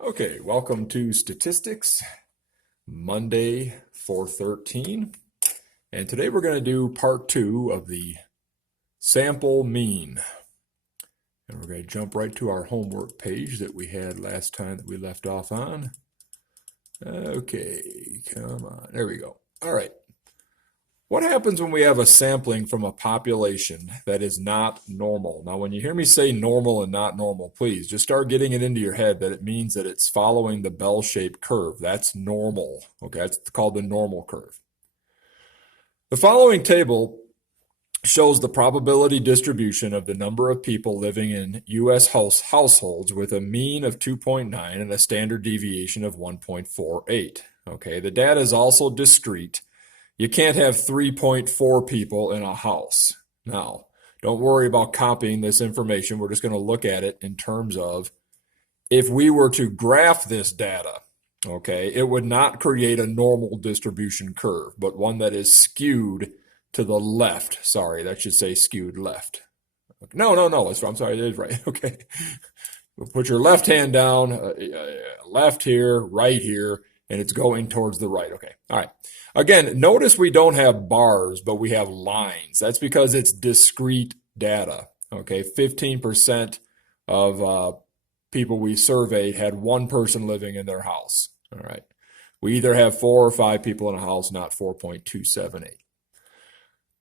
Okay, welcome to Statistics, Monday 4/13. And today we're going to do part 2 of the sample mean. And we're going to jump right to our homework page that we had last time that we left off on. Okay, come on. There we go. All right. What happens when we have a sampling from a population that is not normal? Now, when you hear me say normal and not normal, please just start getting it into your head that it means that it's following the bell-shaped curve. That's normal. Okay, that's called the normal curve. The following table shows the probability distribution of the number of people living in U.S. households with a mean of 2.9 and a standard deviation of 1.48. Okay, the data is also discrete. You can't have 3.4 people in a house. Now, don't worry about copying this information. We're just going to look at it in terms of if we were to graph this data, okay, it would not create a normal distribution curve, but one that is skewed to the left. Sorry, that should say skewed left. No, I'm sorry, it is right. Okay. Put your left hand down, left here, right here, and it's going towards the right. Okay. All right. Again, notice we don't have bars, but we have lines. That's because it's discrete data. Okay. 15% of people we surveyed had one person living in their house. All right. We either have 4 or 5 people in a house, not 4.278.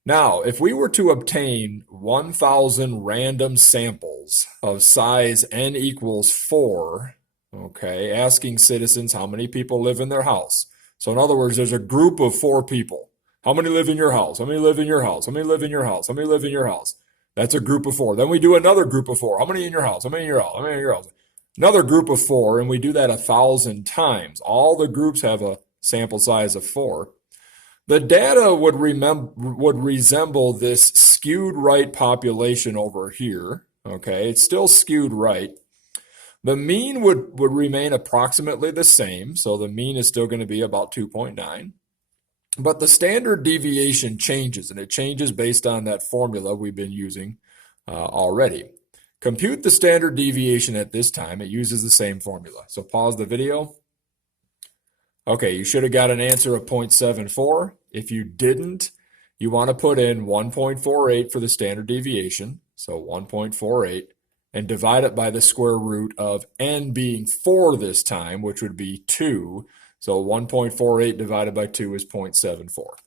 Now, if we were to obtain 1,000 random samples of size n equals 4, okay, asking citizens how many people live in their house. So in other words, there's a group of 4 people. How many live in your house? How many live in your house? How many live in your house? How many live in your house? That's a group of 4. Then we do another group of 4. How many in your house? How many in your house? How many in your house? Another group of 4, and we do that 1,000 times. All the groups have a sample size of 4. The data would resemble this skewed right population over here. Okay, it's still skewed right. The mean would remain approximately the same, so the mean is still going to be about 2.9. But the standard deviation changes, and it changes based on that formula we've been using already. Compute the standard deviation at this time. It uses the same formula. So pause the video. Okay, you should have got an answer of 0.74. If you didn't, you want to put in 1.48 for the standard deviation, so 1.48, and divide it by the square root of n being 4 this time, which would be 2. So 1.48 divided by 2 is 0.74.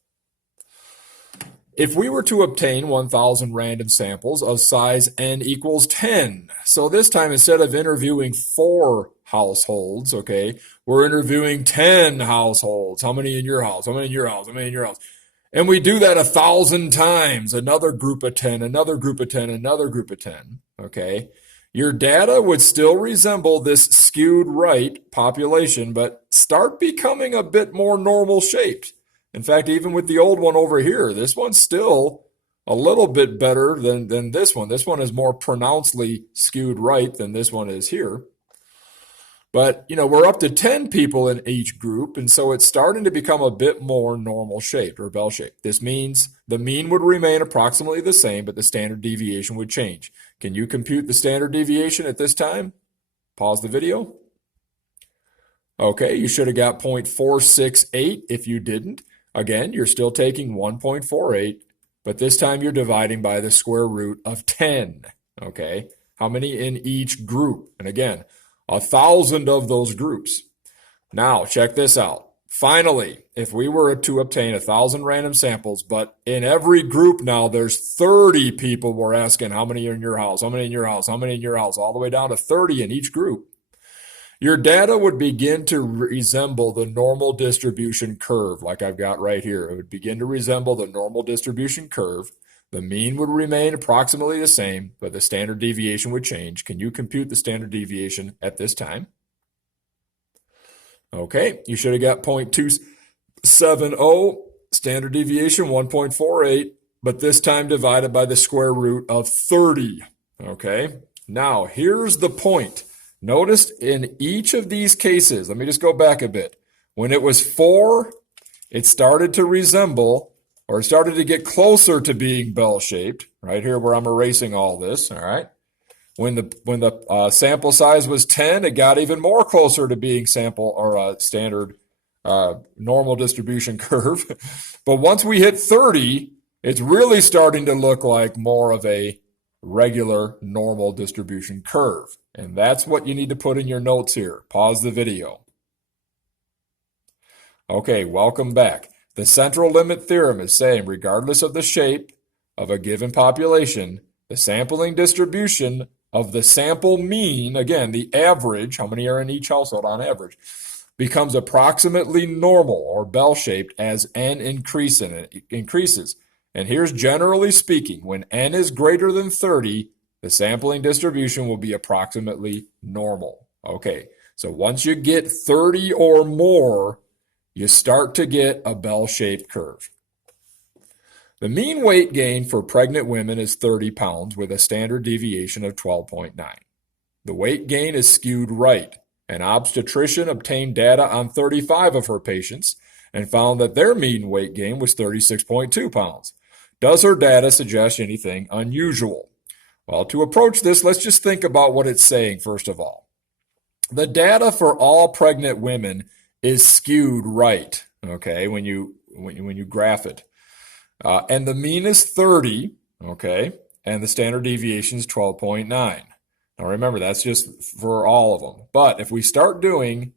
If we were to obtain 1,000 random samples of size n equals 10, so this time instead of interviewing 4 households, okay, we're interviewing 10 households. How many in your house? How many in your house? How many in your house? And we do that 1,000 times. Another group of 10, another group of 10, another group of 10, okay? Your data would still resemble this skewed right population, but start becoming a bit more normal shaped. In fact, even with the old one over here, this one's still a little bit better than this one. This one is more pronouncedly skewed right than this one is here. But, you know, we're up to 10 people in each group, and so it's starting to become a bit more normal shaped or bell-shaped. This means the mean would remain approximately the same, but the standard deviation would change. Can you compute the standard deviation at this time? Pause the video. Okay, you should have got 0.468 if you didn't. Again, you're still taking 1.48, but this time you're dividing by the square root of 10, okay? How many in each group? And again, 1,000 of those groups. Now, check this out. Finally, if we were to obtain 1,000 random samples, but in every group now there's 30 people we're asking how many are in your house, how many in your house, how many in your house, all the way down to 30 in each group. Your data would begin to resemble the normal distribution curve like I've got right here. It would begin to resemble the normal distribution curve. The mean would remain approximately the same, but the standard deviation would change. Can you compute the standard deviation at this time? Okay, you should have got 0.270, standard deviation 1.48, but this time divided by the square root of 30. Okay, now here's the point. Notice in each of these cases, let me just go back a bit. When it was 4, it started to resemble, or it started to get closer to being bell-shaped, right here where I'm erasing all this, all right? When the sample size was 10, it got even more closer to being sample or a standard normal distribution curve. But once we hit 30, it's really starting to look like more of a regular normal distribution curve. And that's what you need to put in your notes here. Pause the video. Okay, welcome back. The central limit theorem is saying regardless of the shape of a given population, the sampling distribution of the sample mean, again, the average, how many are in each household on average, becomes approximately normal or bell-shaped as n increases. And here's generally speaking, when n is greater than 30, the sampling distribution will be approximately normal. Okay, so once you get 30 or more, you start to get a bell-shaped curve. The mean weight gain for pregnant women is 30 pounds with a standard deviation of 12.9. The weight gain is skewed right. An obstetrician obtained data on 35 of her patients and found that their mean weight gain was 36.2 pounds. Does her data suggest anything unusual? Well, to approach this, let's just think about what it's saying first of all. The data for all pregnant women is skewed right, okay, when you graph it. And the mean is 30, okay, and the standard deviation is 12.9. Now remember, that's just for all of them. But if we start doing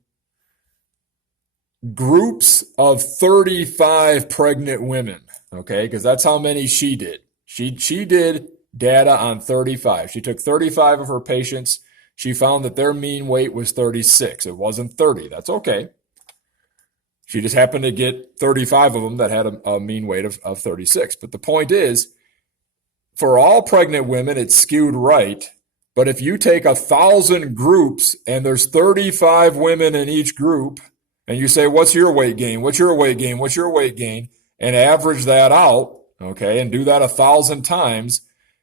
groups of 35 pregnant women, okay, because that's how many she did. She did data on 35. She took 35 of her patients. She found that their mean weight was 36. It wasn't 30. That's okay. She just happened to get 35 of them that had a mean weight of 36. But the point is, for all pregnant women, it's skewed right. But if you take 1,000 groups and there's 35 women in each group, and you say, what's your weight gain? What's your weight gain? What's your weight gain? And average that out, okay, and do that 1,000 times,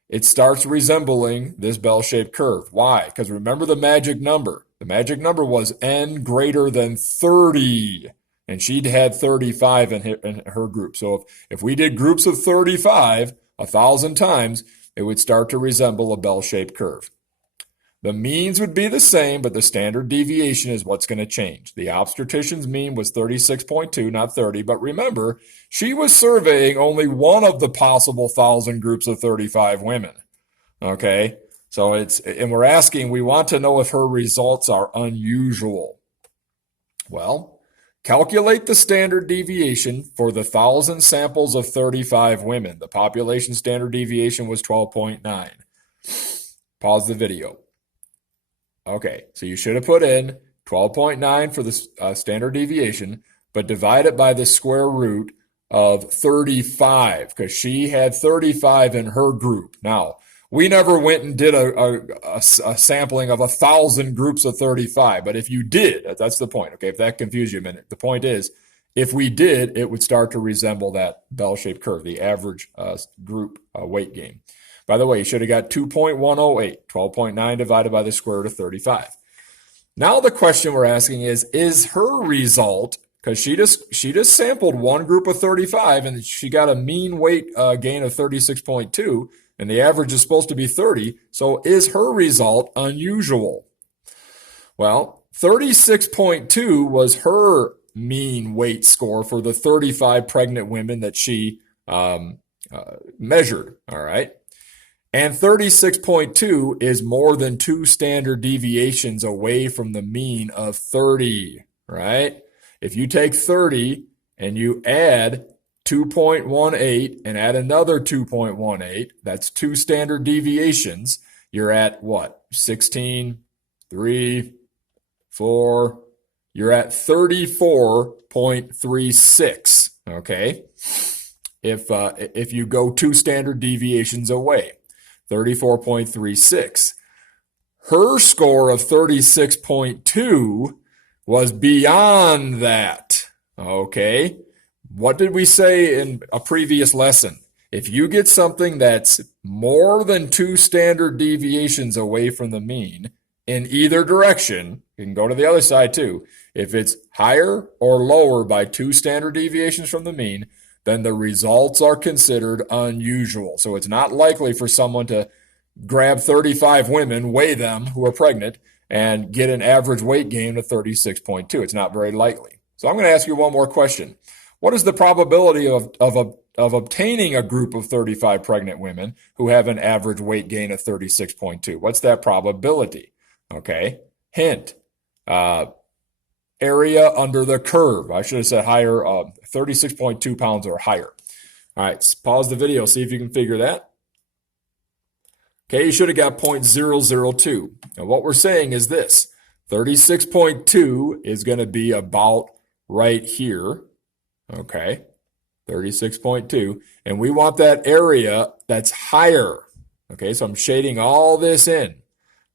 it starts resembling this bell-shaped curve. Why? Because remember the magic number. The magic number was n greater than 30. And she'd had 35 in her group. So if we did groups of 35 1,000 times, it would start to resemble a bell-shaped curve. The means would be the same, but the standard deviation is what's going to change. The obstetrician's mean was 36.2, not 30. But remember, she was surveying only one of the possible 1,000 groups of 35 women. Okay? So we want to know if her results are unusual. Well, calculate the standard deviation for the 1,000 samples of 35 women. The population standard deviation was 12.9. Pause the video. Okay, so you should have put in 12.9 for the standard deviation, but divide it by the square root of 35, because she had 35 in her group. Now, we never went and did a sampling of 1,000 groups of 35, but if you did, that's the point, okay? If that confused you a minute, the point is, if we did, it would start to resemble that bell-shaped curve, the average group weight gain. By the way, you should have got 2.108, 12.9 divided by the square root of 35. Now the question we're asking is her result, because she just sampled one group of 35 and she got a mean weight gain of 36.2, and the average is supposed to be 30, so is her result unusual? Well, 36.2 was her mean weight score for the 35 pregnant women that she measured, all right? And 36.2 is more than 2 standard deviations away from the mean of 30, right? If you take 30 and you add 2.18 and add another 2.18, that's 2 standard deviations, you're at what? 16, 3, 4, you're at 34.36, okay? If you go 2 standard deviations away. 34.36. Her score of 36.2 was beyond that. Okay? What did we say in a previous lesson? If you get something that's more than 2 standard deviations away from the mean in either direction, you can go to the other side too. If it's higher or lower by 2 standard deviations from the mean, then the results are considered unusual. So it's not likely for someone to grab 35 women, weigh them who are pregnant, and get an average weight gain of 36.2. It's not very likely. So I'm going to ask you one more question. What is the probability of obtaining a group of 35 pregnant women who have an average weight gain of 36.2? What's that probability? Okay. Hint. Area under the curve. I should have said higher, 36.2 pounds or higher. All right, pause the video, see if you can figure that. Okay, you should have got 0.002. And what we're saying is this, 36.2 is going to be about right here, okay, 36.2, and we want that area that's higher, okay, so I'm shading all this in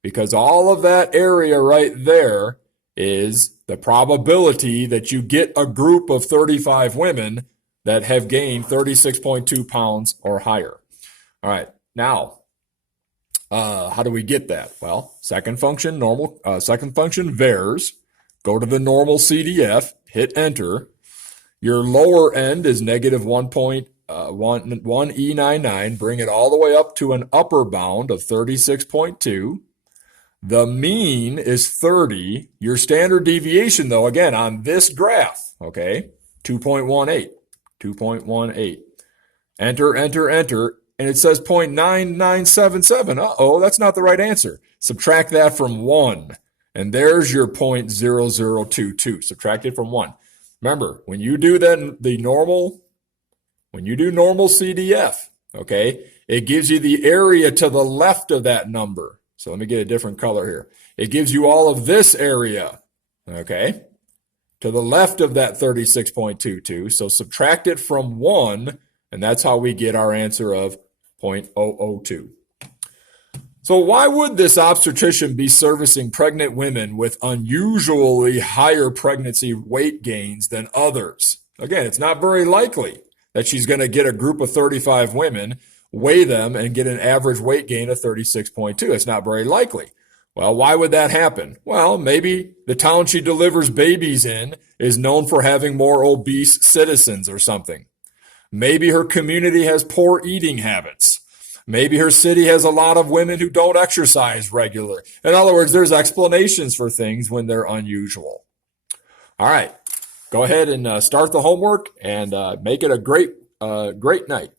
because all of that area right there is the probability that you get a group of 35 women that have gained 36.2 pounds or higher. All right, now, how do we get that? Well, second function VAERS, go to the normal CDF, hit enter. Your lower end is negative 1.1E99, bring it all the way up to an upper bound of 36.2. The mean is 30. Your standard deviation, though, again, on this graph, okay, 2.18. 2.18. Enter, enter, enter, and it says 0.9977. Uh-oh, that's not the right answer. Subtract that from 1, and there's your 0.0022. Subtract it from 1. Remember, when you do that, when you do normal CDF, okay, it gives you the area to the left of that number. So let me get a different color here. It gives you all of this area, okay, to the left of that 36.22. So subtract it from 1, and that's how we get our answer of 0.002. So why would this obstetrician be servicing pregnant women with unusually higher pregnancy weight gains than others? Again, it's not very likely that she's going to get a group of 35 women, weigh them, and get an average weight gain of 36.2. It's not very likely. Well, why would that happen? Well, maybe the town she delivers babies in is known for having more obese citizens or something. Maybe her community has poor eating habits. Maybe her city has a lot of women who don't exercise regularly. In other words, there's explanations for things when they're unusual. All right, go ahead and start the homework and make it a great night.